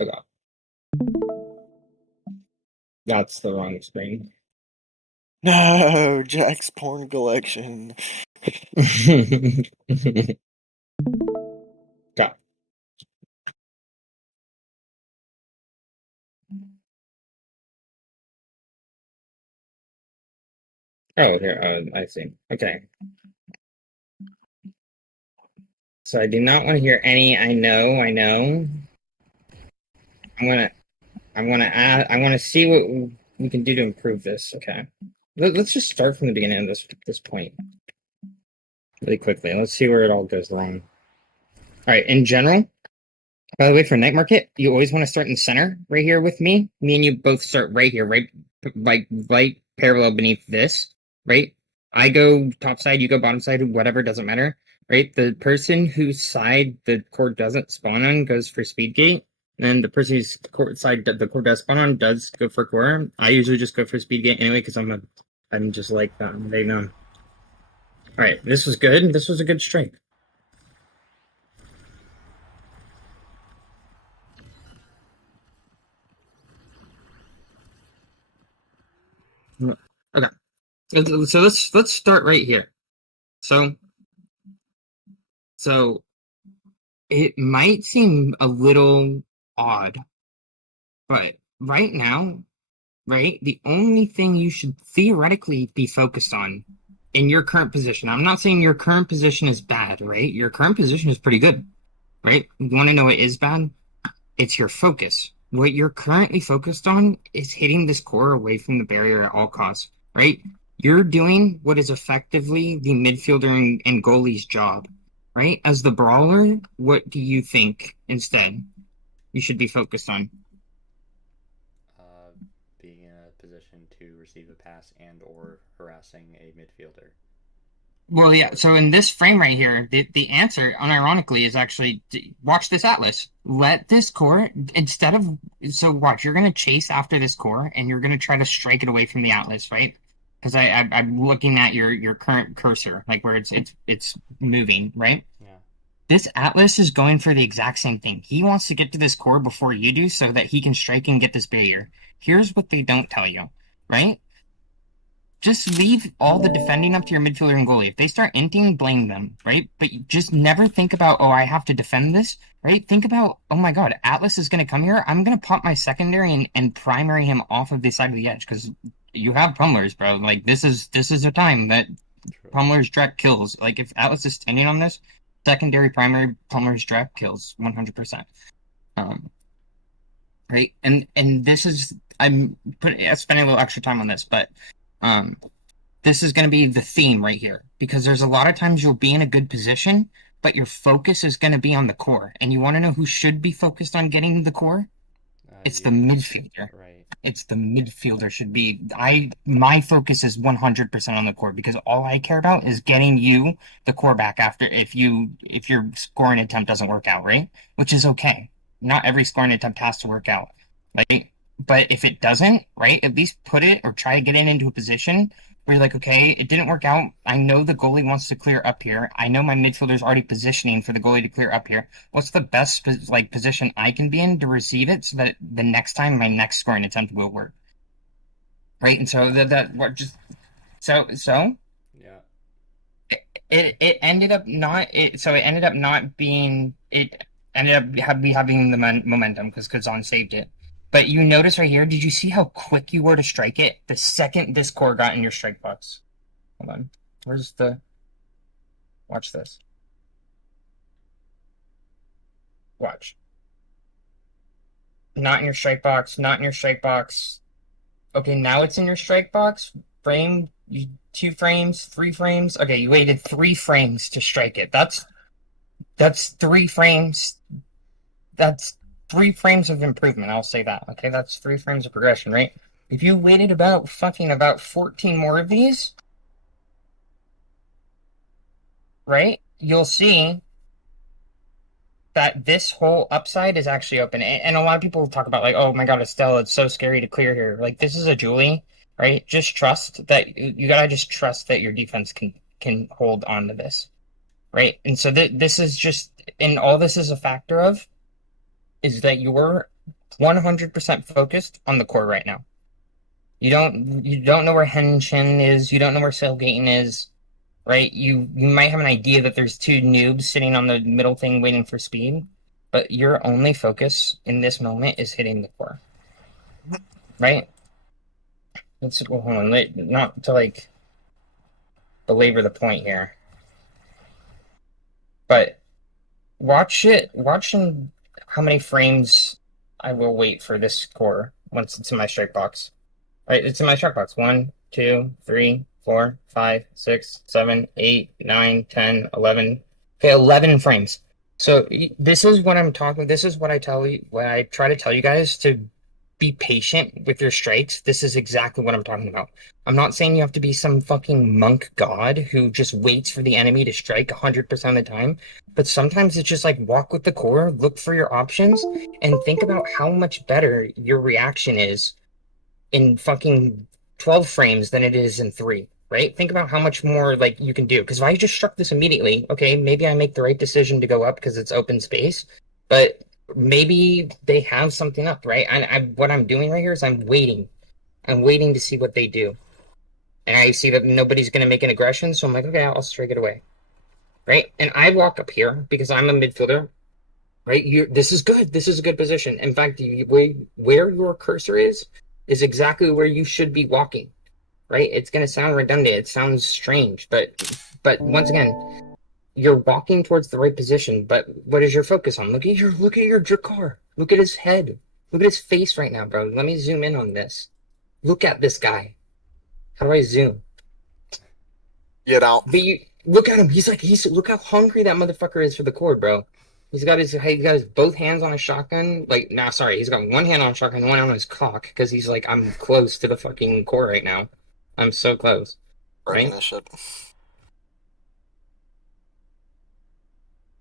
Okay, that's the wrong screen. No, Jack's porn collection. Okay. Oh, here. I see. Okay. So I do not want to hear any. I know. I know. I'm gonna. I'm gonna add. I want to see what we can do to improve this. Okay. Let's just start from the beginning of this point really quickly. Let's see where it all goes wrong. All right. In general, by the way, for night market, you always want to start in the center right here with me. Me and you both start right here, right parallel beneath this, right? I go top side, you go bottom side, whatever, doesn't matter, right? The person whose side the core doesn't spawn on goes for speed gate, and the person whose side the core does spawn on does go for core. I usually just go for speed gate anyway because I'm just like that. They know. All right, this was good. This was a good strike. Okay. So let's start right here. So so it might seem a little odd, but right now, right, the only thing you should theoretically be focused on in your current position. I'm not saying your current position is bad, right? Your current position is pretty good, right? You want to know what is bad? It's your focus. What you're currently focused on is hitting this core away from the barrier at all costs, right? You're doing what is effectively the midfielder and goalie's job, right? As the brawler, what do you think instead you should be focused on? Uh, Being in a position to receive a pass and or harassing a midfielder. Well, yeah. Or So in this frame right here, the answer, unironically, is actually watch this atlas. Let this core instead of so watch. You're gonna chase after this core, and you're gonna try to strike it away from the atlas, right? Because I'm looking at your current cursor, like where it's moving, right? yeah, This atlas is going for the exact same thing. He wants to get to this core before you do, so that he can strike and get this barrier. Here's what they don't tell you, right? Just leave all the defending up to your midfielder and goalie. If they start inting, blame them, right? But you just never think about, oh, I have to defend this, right? Think about, oh my God, Atlas is going to come here. I'm going to pop my secondary and primary him off of the side of the edge because you have pummelers, bro. Like this is a time that true. pummelers direct kills. Like if Atlas is standing on this, secondary primary pummelers direct kills 100%. Um, right? And this is I'm spending a little extra time on this, but um this is going to be the theme right here because there's a lot of times you'll be in a good position, but your focus is going to be on the core. And you want to know who should be focused on getting the core? It's the You, midfielder. right. It's the midfielder should be. My focus is 100% on the core because all I care about is getting you the core back after if your scoring attempt doesn't work out, right? Which is okay. Not every scoring attempt has to work out, right? But if it doesn't, right, at least put it or try to get it into a position where you're like, okay, it didn't work out. I know the goalie wants to clear up here. I know my midfielder's already positioning for the goalie to clear up here. What's the best like position I can be in to receive it so that the next time my next scoring attempt will work, right? And so that what just so Yeah. it ended up not it so it ended up not being it ended up having the momentum because Kazan saved it. But you notice right here, did you see how quick you were to strike it the second this core got in your strike box? Hold on. Where's the watch this. Watch. Not in your strike box, not in your strike box. Okay, now it's in your strike box. Frame, 2 frames, 3 frames. Okay, you waited 3 frames to strike it. That's 3 frames. That's 3 frames of improvement. I'll say that. Okay, that's 3 frames of progression, right? If you waited about 14 more of these, right, you'll see that this whole upside is actually open. And a lot of people talk about like, oh my God, Estelle, it's so scary to clear here. Like this is a Julie, right? Just trust that you gotta just trust that your defense can hold on to this, right? And so this is just, and all this is a factor of is that you're 100% focused on the core right now. You don't know where Henshin is. You don't know where Sailgating is, right? You might have an idea that there's two noobs sitting on the middle thing waiting for speed, but your only focus in this moment is hitting the core, right? Hold on, not to like belabor the point here, but watching how many frames I will wait for this core once it's in my strike box. Right, it's in my strike box. 1, 2, 3, 4, 5, 6, 7, 8, 9, 10, 11. Okay, 11 frames. So this is what I'm talking. This is what I tell you. What I try to tell you guys to be patient with your strikes. This is exactly what I'm talking about. I'm not saying you have to be some fucking monk god who just waits for the enemy to strike 100% of the time, but sometimes it's just like walk with the core, look for your options, and think about how much better your reaction is in fucking 12 frames than it is in 3, right? Think about how much more like you can do. Because if I just struck this immediately, okay, maybe I make the right decision to go up because it's open space, but maybe they have something up, right? What I'm doing right here is I'm waiting. I'm waiting to see what they do. And I see that nobody's going to make an aggression, so I'm like, okay, I'll strike it away, right? And I walk up here because I'm a midfielder, right? This is good. This is a good position. In fact, where your cursor is exactly where you should be walking, right? It's going to sound redundant. It sounds strange, but once again, you're walking towards the right position. But what is your focus on? Look at your Drakkar. Look at his head. Look at his face right now, bro. Let me zoom in on this. Look at this guy. How do I zoom? Get out. But you look at him. He's look how hungry that motherfucker is for the cord, bro. He's got his both hands on a shotgun. Like, nah, sorry, he's got one hand on a shotgun, one on his cock because he's like, I'm close to the fucking core right now. I'm so close, Breaking right? this shit.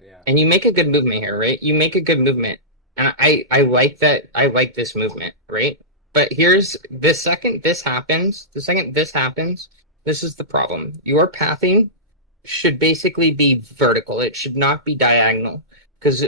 Yeah. And you make a good movement here, right? You make a good movement, and I like that. I like this movement, right? But here's the second this happens, this is the problem. Your pathing should basically be vertical. It should not be diagonal. Because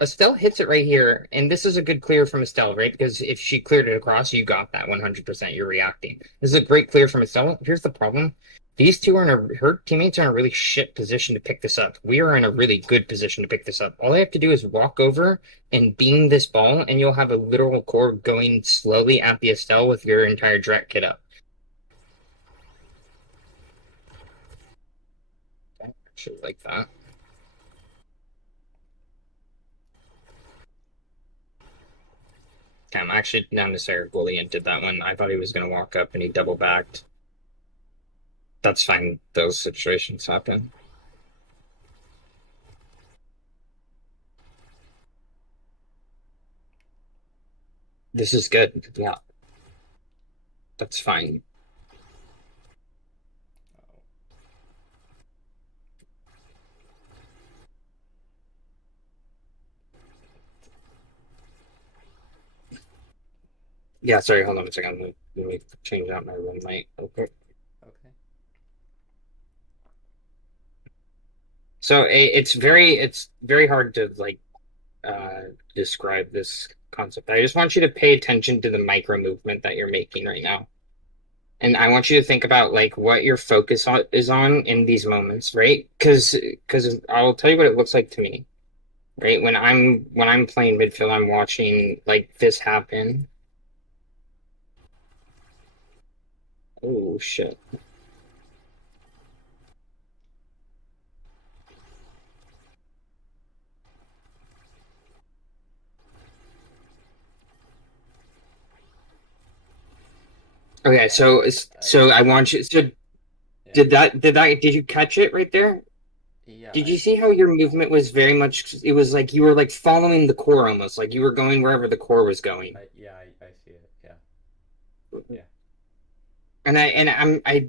Estelle hits it right here, and this is a good clear from Estelle, right? Because if she cleared it across, you got that 100%. You're reacting. This is a great clear from Estelle. Here's the problem. These two her teammates are in a really shit position to pick this up. We are in a really good position to pick this up. All I have to do is walk over and beam this ball, and you'll have a literal core going slowly at the Estelle with your entire direct kit up. I actually like that. I'm actually down to Sarah Gullian did that one. I thought he was going to walk up and he double backed. That's fine. Those situations happen. This is good. Yeah. That's fine. Oh. Yeah, sorry, hold on a second. Let me change out my room light real quick. Okay. So it's very hard to like describe this concept. I just want you to pay attention to the micro movement that you're making right now. And I want you to think about like what your focus is on in these moments, right? Because I'll tell you what it looks like to me, right? When I'm playing midfield, I'm watching like this happen. Oh shit. Okay, so I want you. So Yeah. did you catch it right there? Yeah. Did you see how your movement was very much? It was like you were like following the core almost, like you were going wherever the core was going. I see it. Yeah. Yeah. And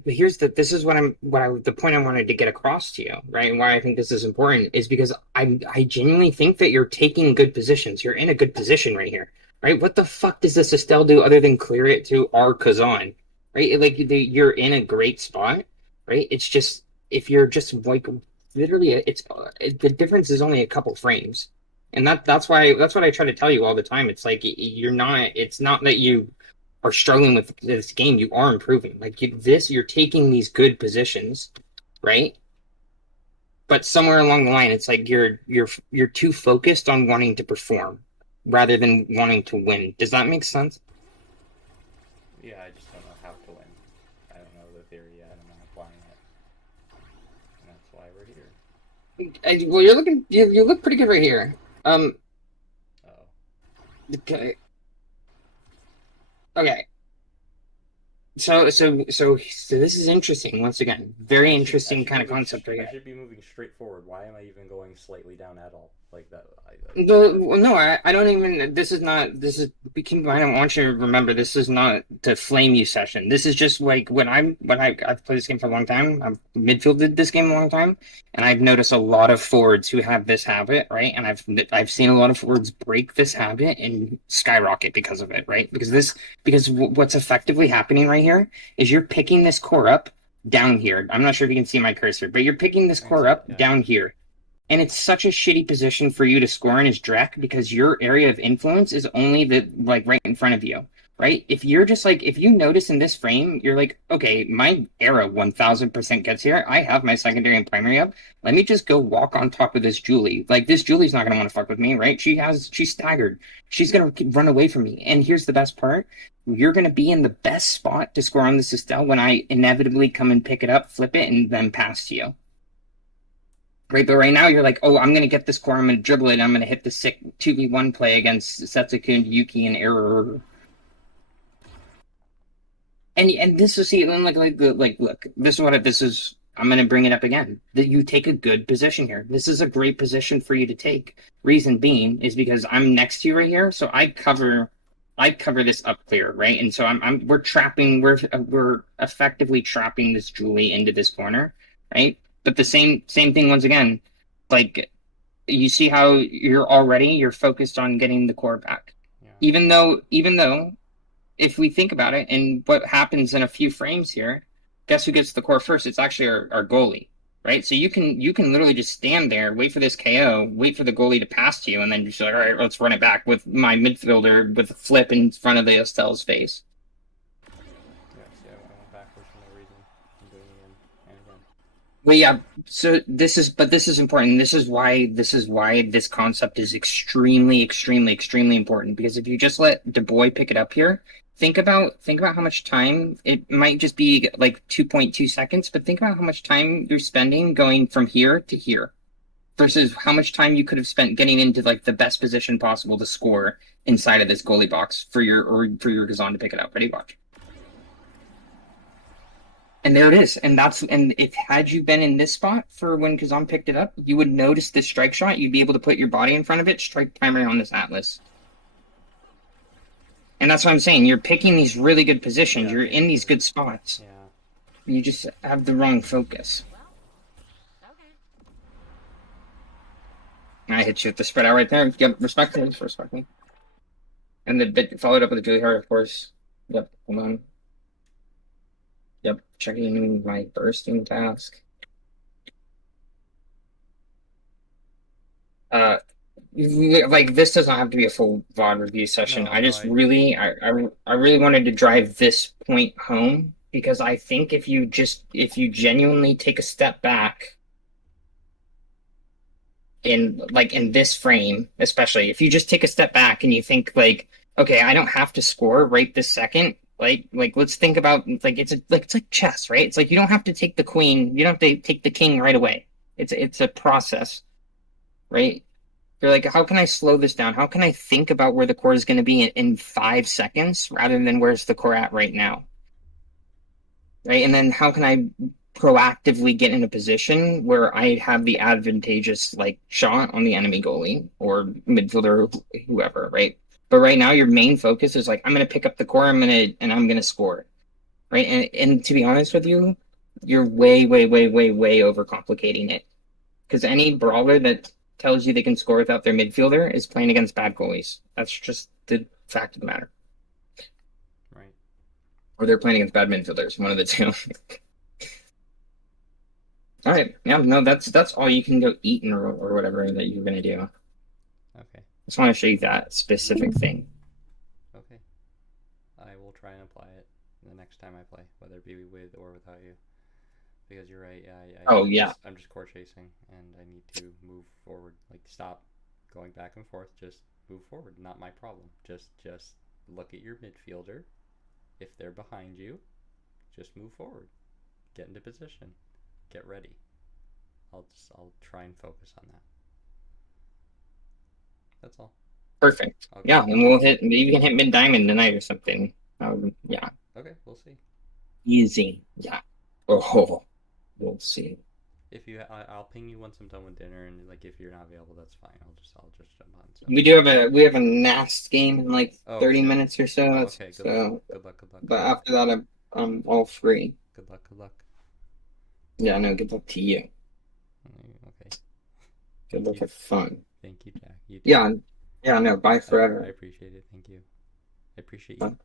here's this is the point I wanted to get across to you, right? And why I think this is important is because I genuinely think that you're taking good positions. You're in a good position right here, right? What the fuck does this Estelle do other than clear it to our Kazan, right? Like you're in a great spot, right? It's just if you're just like literally, the difference is only a couple frames, And that's what I try to tell you all the time. It's like you're not. It's not that you are struggling with this game. You are improving. Like you're taking these good positions, right? But somewhere along the line, it's like you're too focused on wanting to perform rather than wanting to win. Does that make sense? Yeah, I just don't know how to win. I don't know the theory yet. I'm not applying it, and that's why we're here. Well, you look pretty good right here. Oh, Okay, okay. So this is interesting. Once again, very I interesting should be kind of moving. concept right I here. should be moving straight forward. Why am I even going slightly down at all? Like that. Well, no, I don't even. This is not. This is. I don't want you to remember. This is not the flame you session. This is just like I've played this game for a long time. I've midfielded this game a long time, and I've noticed a lot of forwards who have this habit, right? And I've seen a lot of forwards break this habit and skyrocket because of it, right? Because what's effectively happening right here is you're picking this core up down here. I'm not sure if you can see my cursor, but you're picking this I can core see it. up Yeah. down here. And it's such a shitty position for you to score in his Drek because your area of influence is only the like right in front of you, right? If you're just like if you notice in this frame, you're like, okay, my era 1000% gets here. I have my secondary and primary up. Let me just go walk on top of this Julie. Like this Julie's not gonna want to fuck with me, right? She's staggered. She's gonna run away from me. And here's the best part. You're gonna be in the best spot to score on this Estelle when I inevitably come and pick it up, flip it, and then pass to you. Right, but right now you're like, oh, I'm gonna get this core, I'm gonna dribble it, and I'm gonna hit the sick 2v1 play against Setsuku, Yuki, and Error. And this is see, like look, this is what this is. I'm gonna bring it up again. That you take a good position here. This is a great position for you to take. Reason being is because I'm next to you right here, so I cover this up clear, right? And so we're effectively trapping this Julie into this corner, right? But the same thing once again, like you see how you're focused on getting the core back. Yeah. Even though if we think about it and what happens in a few frames here, guess who gets the core first? It's actually our goalie, right? So you can literally just stand there, wait for this KO, wait for the goalie to pass to you, and then just like, all right, let's run it back with my midfielder with a flip in front of the Estelle's face. Yeah. See, I went backwards for no reason. I'm doing it again and again. Well, yeah. So this is important. This is why this concept is extremely, extremely, extremely important. Because if you just let Du Bois pick it up here, think about how much time it might just be like 2.2 seconds, but think about how much time you're spending going from here to here versus how much time you could have spent getting into like the best position possible to score inside of this goalie box for your Gazan to pick it up. Ready, watch. And there it is. And if had you been in this spot for when Kazan picked it up, you would notice this strike shot. You'd be able to put your body in front of it, strike primary on this Atlas. And that's what I'm saying. You're picking these really good positions. Yeah, You're in these good spots. Yeah. You just have the wrong focus. I hit you with the spread out right there. Yep, respect me. Respect me. And the bit followed up with the Julie Hart, of course. Yep, hold on. Yep, checking my bursting task. Uh, like this does not have to be a full VOD review session. No, I no, just really, I really wanted to drive this point home because I think if you genuinely take a step back in this frame, especially if you just take a step back and you think like, okay, I don't have to score right this second. Like let's think about like it's like chess, right? It's like you don't have to take the queen, you don't have to take the king right away. It's a process, right? You're like, how can I slow this down? How can I think about where the core is going to be in 5 seconds rather than where's the core at right now? Right? And then how can I proactively get in a position where I have the advantageous like shot on the enemy goalie or midfielder, whoever, right? But right now your main focus is like, I'm going to pick up the core, I'm going to score. Right? And to be honest with you, you're way, way, way, way, way overcomplicating it. Because any brawler that tells you they can score without their midfielder is playing against bad goalies. That's just the fact of the matter. Right. Or they're playing against bad midfielders, one of the two. All right, yeah, no, that's all you can go eat or whatever that you're gonna do. Okay. Just want to show you that specific thing. Okay. I will try and apply it the next time I play, whether it be with or without you. Because you're right. Oh yeah, I'm just core chasing, and I need to move forward. Like stop going back and forth. Just move forward. Not my problem. Just look at your midfielder. If they're behind you, just move forward. Get into position. Get ready. I'll try and focus on that. That's all. perfect. I'll Yeah, go. and we'll hit. Maybe we can hit mid diamond tonight or something. Yeah, Okay, we'll see. easy. Yeah. Oh, we'll see. If you, I'll ping you once I'm done with dinner, and like if you're not available, that's fine. I'll just jump on. So. We have a NAST game in like Oh 30 shit. minutes or so. Oh okay. Good luck. So, Good luck. Good luck. but Good luck. after that, I'm all free. Good luck. Good luck. Yeah, no, good luck to you. Okay. Good Thank luck you. have fun. Thank you, Jack. You too. Yeah, yeah, no, bye I forever. appreciate it. Thank you. I appreciate Bye. you.